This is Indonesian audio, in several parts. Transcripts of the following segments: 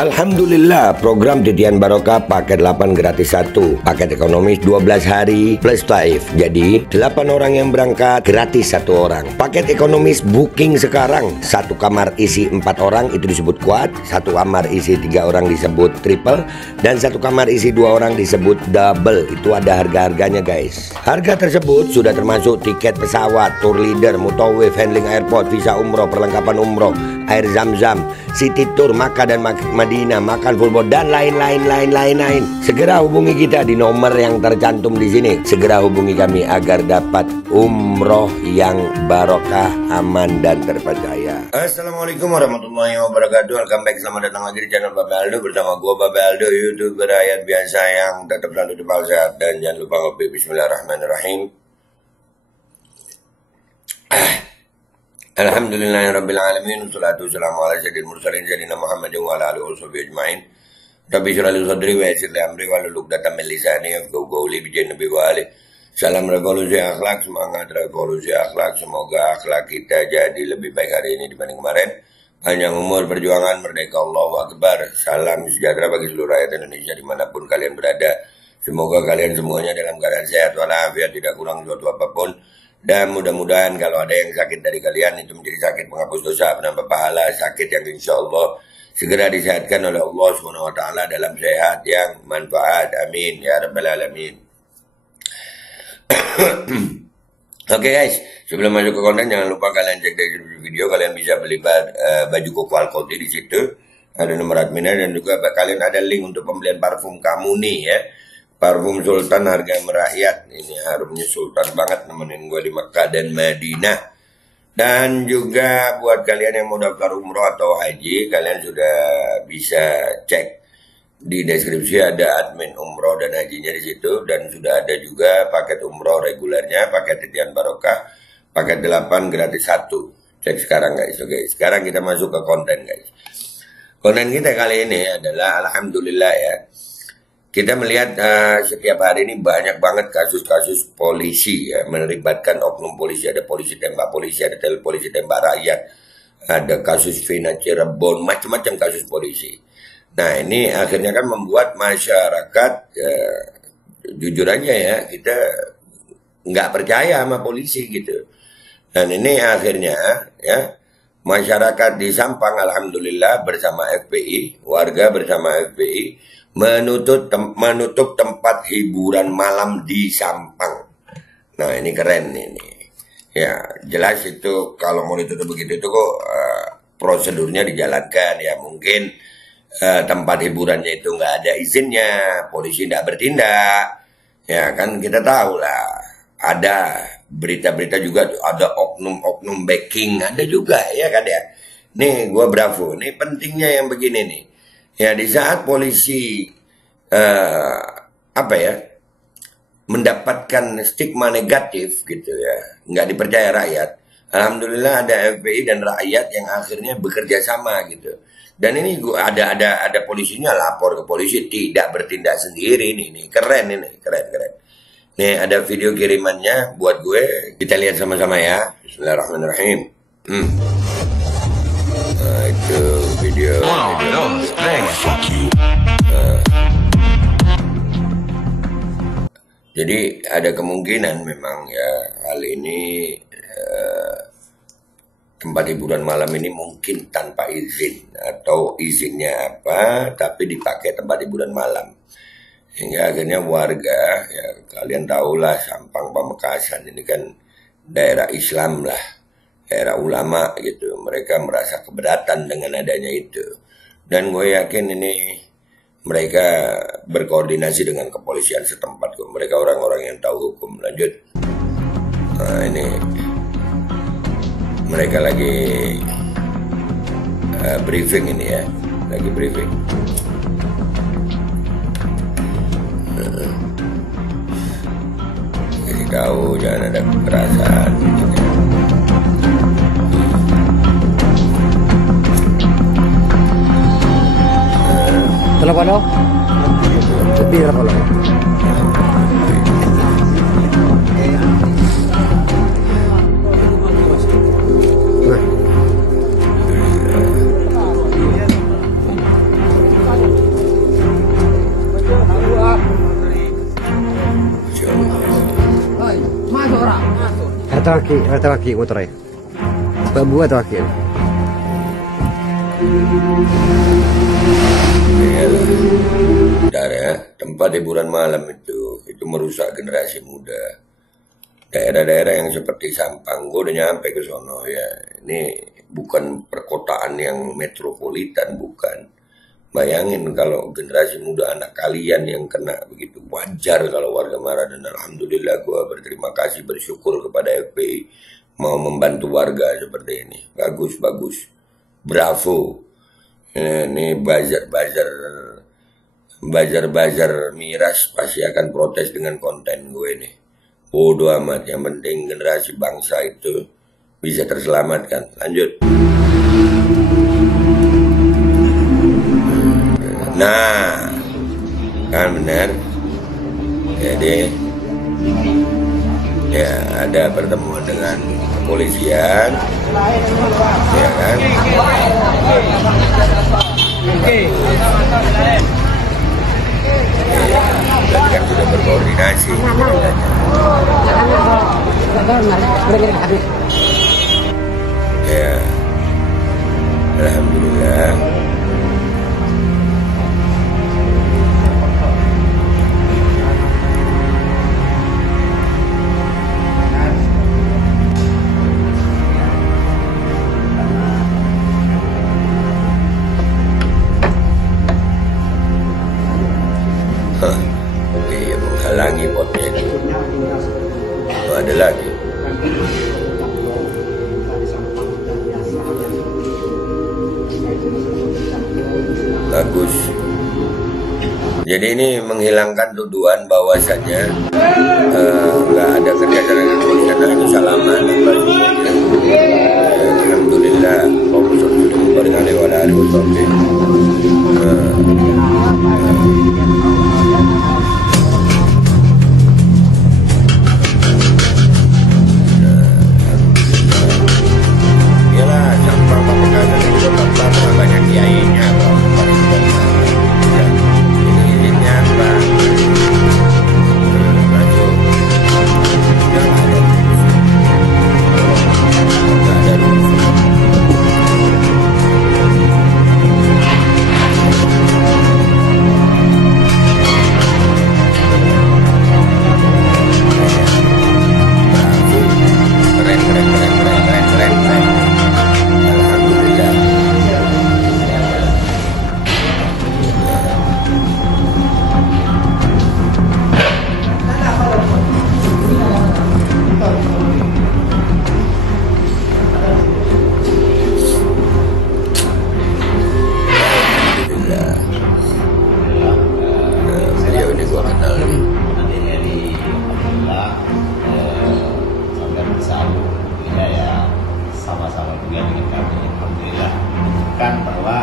Alhamdulillah, program Titian Barokah paket 8 gratis 1, paket ekonomis 12 hari plus taif. Jadi 8 orang yang berangkat gratis 1 orang. Paket ekonomis booking sekarang, 1 kamar isi 4 orang itu disebut quad, 1 kamar isi 3 orang disebut triple, dan 1 kamar isi 2 orang disebut double. Itu ada harga-harganya guys. Harga tersebut sudah termasuk tiket pesawat, tour leader, mutawif, handling airport, visa umroh, perlengkapan umroh, air zam-zam, city tour, Makkah dan Madinah, makan full board, dan lain-lain. Segera hubungi kita di nomor yang tercantum di sini. Segera hubungi kami agar dapat umroh yang barokah, aman dan terpercaya. Assalamualaikum warahmatullahi wabarakatuh. Welcome back, selamat datang lagi di channel Babe Aldo bersama gua Babe Aldo, YouTuber rakyat biasa yang tetap selalu dipal sehat, dan jangan lupa ngopi. Bismillahirrahmanirrahim. Alhamdulillahirrabbilalamin. Wassalatu wassalamu ala sayyidil mursalin sayyidina Muhammadin wa ala alihi washabihi ajma'in. Rabbi shrah li sadri wa yassir li amri wahlul 'uqdatam min lisani yafqahu qawli bi Nabi wa ali. Salam revolusi akhlak, semangat revolusi akhlak. Semoga akhlak kita jadi lebih baik hari ini dibanding kemarin. Panjang umur, perjuangan, merdeka, Allahu Akbar. Salam sejahtera bagi seluruh rakyat Indonesia dimanapun kalian berada. Semoga kalian semuanya dalam keadaan sehat walafiat, tidak kurang suatu apapun. Dan mudah-mudahan kalau ada yang sakit dari kalian itu menjadi sakit penghapus dosa, penambah pahala, sakit yang insya Allah segera disehatkan oleh Allah SWT dalam sehat yang manfaat. Amin ya rabbal alamin. Oke guys, sebelum masuk ke konten jangan lupa kalian cek dari video. Kalian bisa beli baju koko alkoti di situ, ada nomor adminnya, dan juga kalian ada link untuk pembelian parfum kamu nih ya. Parfum Sultan harga merakyat. Ini harumnya Sultan banget, nemenin gue di Mekah dan Madinah. Dan juga buat kalian yang mau daftar umroh atau haji, kalian sudah bisa cek di deskripsi, ada admin umroh dan hajinya di situ. Dan sudah ada juga paket umroh regulernya, paket Titian Barokah, paket 8 gratis 1. Cek sekarang guys. Oke, sekarang kita masuk ke konten guys. Konten kita kali ini adalah alhamdulillah ya. Kita melihat setiap hari ini banyak banget kasus-kasus polisi ya, melibatkan oknum polisi. Ada polisi tembak polisi, ada polisi tembak rakyat, ada kasus Vina Cirebon, macam-macam kasus polisi. Nah ini akhirnya kan membuat masyarakat jujur aja ya, kita nggak percaya sama polisi gitu. Dan ini akhirnya ya, masyarakat di Sampang alhamdulillah bersama FPI, warga bersama FPI menutup tempat hiburan malam di Sampang. Nah ini keren ini. Ya jelas itu kalau mau ditutup begitu itu kok prosedurnya dijalankan ya. Mungkin tempat hiburannya itu nggak ada izinnya, polisi tidak bertindak. Ya kan kita tahu lah. Ada berita-berita juga ada oknum-oknum backing ada juga ya kan ya. Nih gua bravo. Nih pentingnya yang begini nih. Ya di saat polisi mendapatkan stigma negatif gitu ya, nggak dipercaya rakyat. Alhamdulillah ada FPI dan rakyat yang akhirnya bekerja sama gitu. Dan ini ada polisinya lapor ke polisi, tidak bertindak sendiri. Ini keren ini, keren. Nih ada video kirimannya buat gue, kita lihat sama-sama ya. Bismillahirrahmanirrahim. Nah itu video. Jadi ada kemungkinan memang ya hal ini tempat hiburan malam ini mungkin tanpa izin atau izinnya apa, tapi dipakai tempat hiburan malam. Hingga akhirnya warga ya kalian tahulah Sampang Pamekasan ini kan daerah Islam lah, daerah ulama gitu. Mereka merasa keberatan dengan adanya itu. Dan gue yakin ini mereka berkoordinasi dengan kepolisian setempat. Mereka orang-orang yang tahu hukum. Lanjut. Nah ini mereka lagi briefing ini ya. Lagi briefing. Jadi tahu jangan ada kekerasan gitu. Berapa lo? Lebih berapa lo? laki motornya. Babu atau laki? Bentar ya, tempat hiburan malam itu merusak generasi muda. Daerah-daerah yang seperti Sampang, gue udah nyampe ke sono ya. Ini bukan perkotaan yang metropolitan, bukan. Bayangin kalau generasi muda anak kalian yang kena begitu. Wajar kalau warga marah, dan alhamdulillah gue berterima kasih, bersyukur kepada FPI mau membantu warga seperti ini. Bagus, bagus. Bravo. Ini bazar miras pasti akan protes dengan konten gue ini. Bodoh amat, yang penting generasi bangsa itu bisa terselamatkan. Lanjut. Nah, kan benar. Jadi ya ada pertemuan dengan kepolisian, ya kan? Ya, berarti kan sudah berkoordinasi. Ya, alhamdulillah. Iya, menghalangi potnya itu. Oh, ada lagi. Bagus. Jadi ini menghilangkan tuduhan bahwasannya nggak ada kerjasama dengan kepolisian, hanya salaman. Alhamdulillah. Iyalah, Sampang Pamekasan itu Bapak banyak kiainya. Ini izinnya apa? Masuk. Nggak ada rusuh. Nggak ada rusuh. Keren. Alhamdulillah. Beliau ini gua kenal nih. Sama-sama juga dengan kami, alhamdulillah menunjukkan bahwa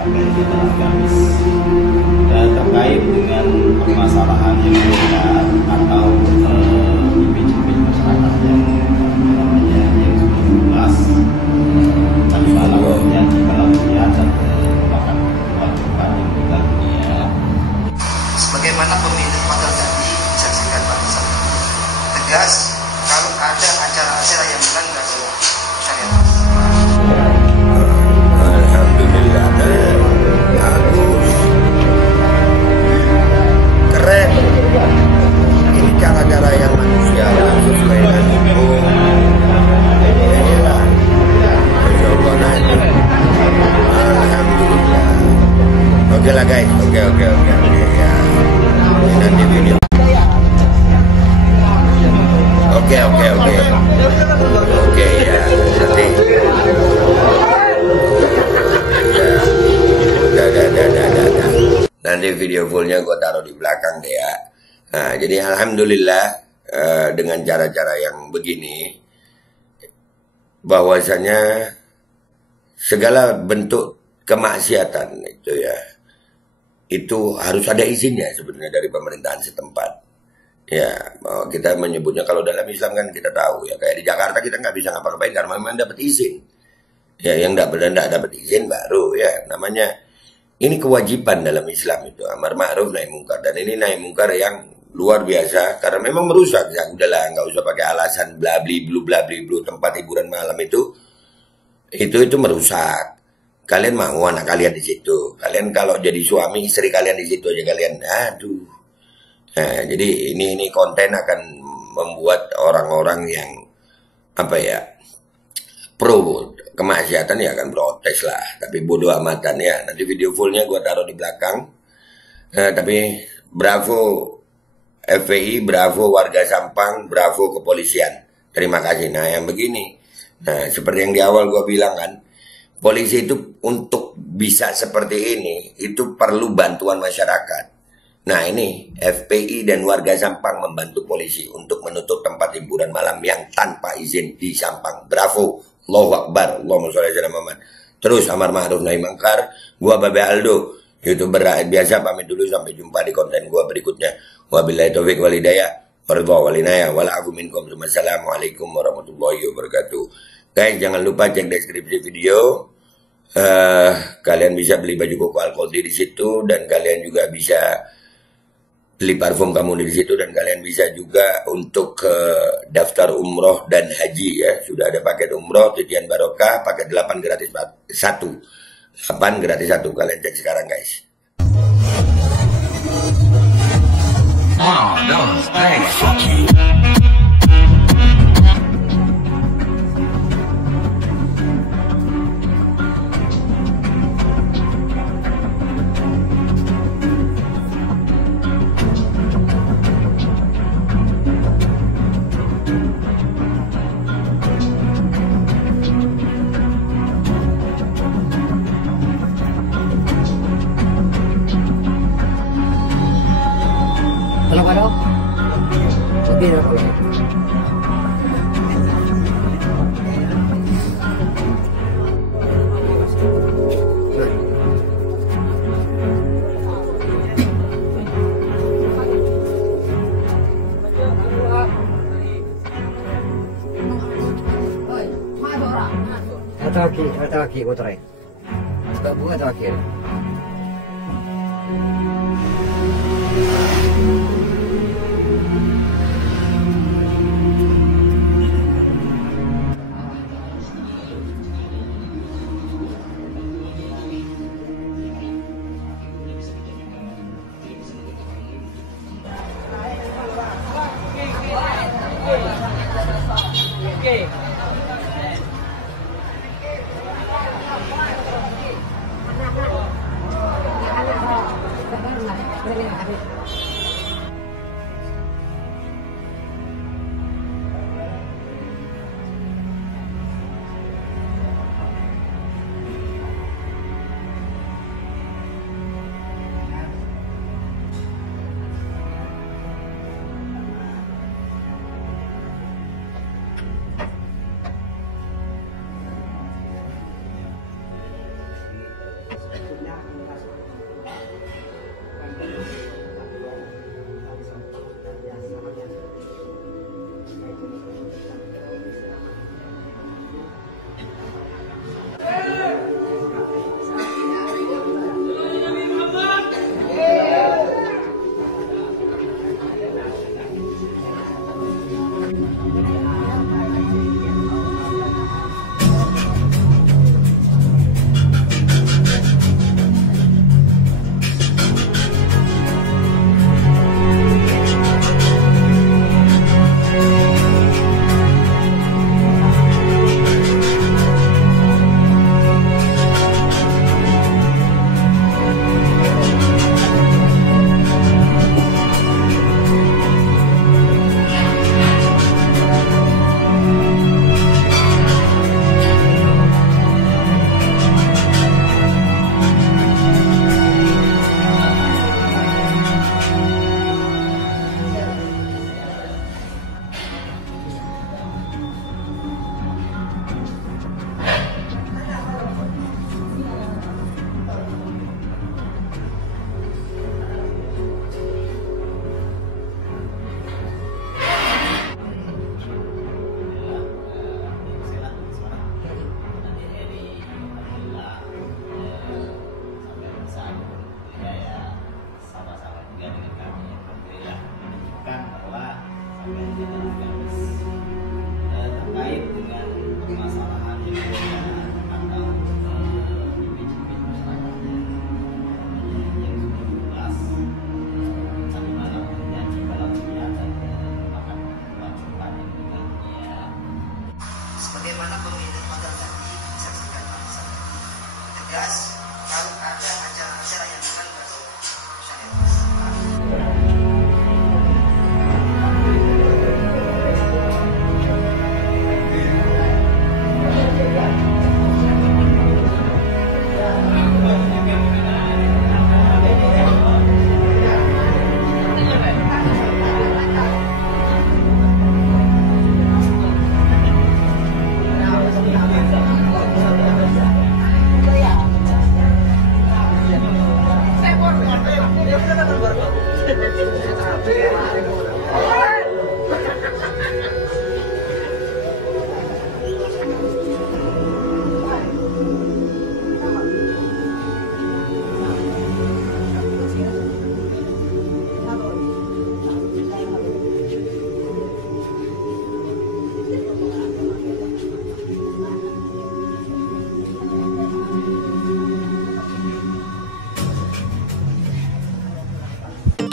sampai ini telah gamis terkait dengan permasalahan yang berbeda atau image masyarakat yang namanya yang sudah jelas. Tadi malam yang kita lakukan dan merupakan kewajiban yang kita punya. Sebagaimana pemimpin Padang tadi disaksikan Pak Ustaz, tegas kalau ada acara-acara yang melanggar syariat. Alhamdulillah, bagus, keren. Ini cara-cara yang manusiawi sesuai dengan hukum. Inilah, Masya Allah, nanti. Alhamdulillah. Oke lah guys, oke. Ya, ini nanti video. Oke. Oke ya, nanti. Dah. Nanti video fullnya gue taruh di belakang deh ya. Nah, jadi alhamdulillah dengan cara-cara yang begini, bahwasanya segala bentuk kemaksiatan itu ya, itu harus ada izinnya sebenarnya dari pemerintahan setempat. Ya, kita menyebutnya kalau dalam Islam kan kita tahu ya, kayak di Jakarta kita nggak bisa ngapa-ngapain karena memang dapat izin. Ya, yang nggak dapat izin baru ya namanya. Ini kewajiban dalam Islam itu amar ma'ruf nahi mungkar, dan ini nahi mungkar yang luar biasa karena memang merusak. Ya udahlah, nggak usah pakai alasan bla bla blu tempat hiburan malam itu merusak. Kalian mau anak kalian di situ, kalian kalau jadi suami istri kalian di situ aja kalian, aduh. Nah, jadi ini konten akan membuat orang-orang yang apa ya, pro kemaksiatan ya akan protes lah, tapi bodoh amatan ya. Nanti video fullnya gue taruh di belakang. Tapi bravo FPI, bravo warga Sampang, bravo kepolisian, terima kasih. Nah yang begini, nah seperti yang di awal gue bilang kan, polisi itu untuk bisa seperti ini itu perlu bantuan masyarakat. Nah ini FPI dan warga Sampang membantu polisi untuk menutup tempat hiburan malam yang tanpa izin di Sampang. Bravo, Allahu Akbar, Allahumma sholli ala Muhammad. Terus amar ma'ruf nahi mungkar. Gua Babe Aldo, YouTuber rakyat biasa, pamit dulu, sampai jumpa di konten gua berikutnya. Wabillahi taufik wal hidayah, waridha wal inayah, wal afu minkum. Wassalamualaikum warahmatullahi wabarakatuh. Guys, jangan lupa cek deskripsi video. Kalian bisa beli baju koko Alkolti di situ, dan kalian juga bisa beli parfum kamu di situ, dan kalian bisa juga untuk daftar umroh dan haji ya. Sudah ada paket umroh Titian Barokah, paket 8 gratis 1. 8 gratis 1. Kalian cek sekarang guys. 1, 2, 3, fuck you. Kalau lebih dari aku. Atau lagi, motornya. Suka bunga atau lagi?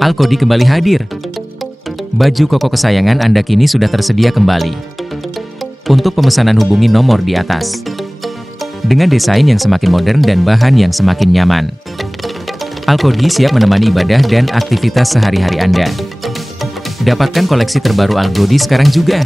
Alkodi kembali hadir. Baju koko kesayangan Anda kini sudah tersedia kembali. Untuk pemesanan hubungi nomor di atas. Dengan desain yang semakin modern dan bahan yang semakin nyaman. Alkodi siap menemani ibadah dan aktivitas sehari-hari Anda. Dapatkan koleksi terbaru Alkodi sekarang juga.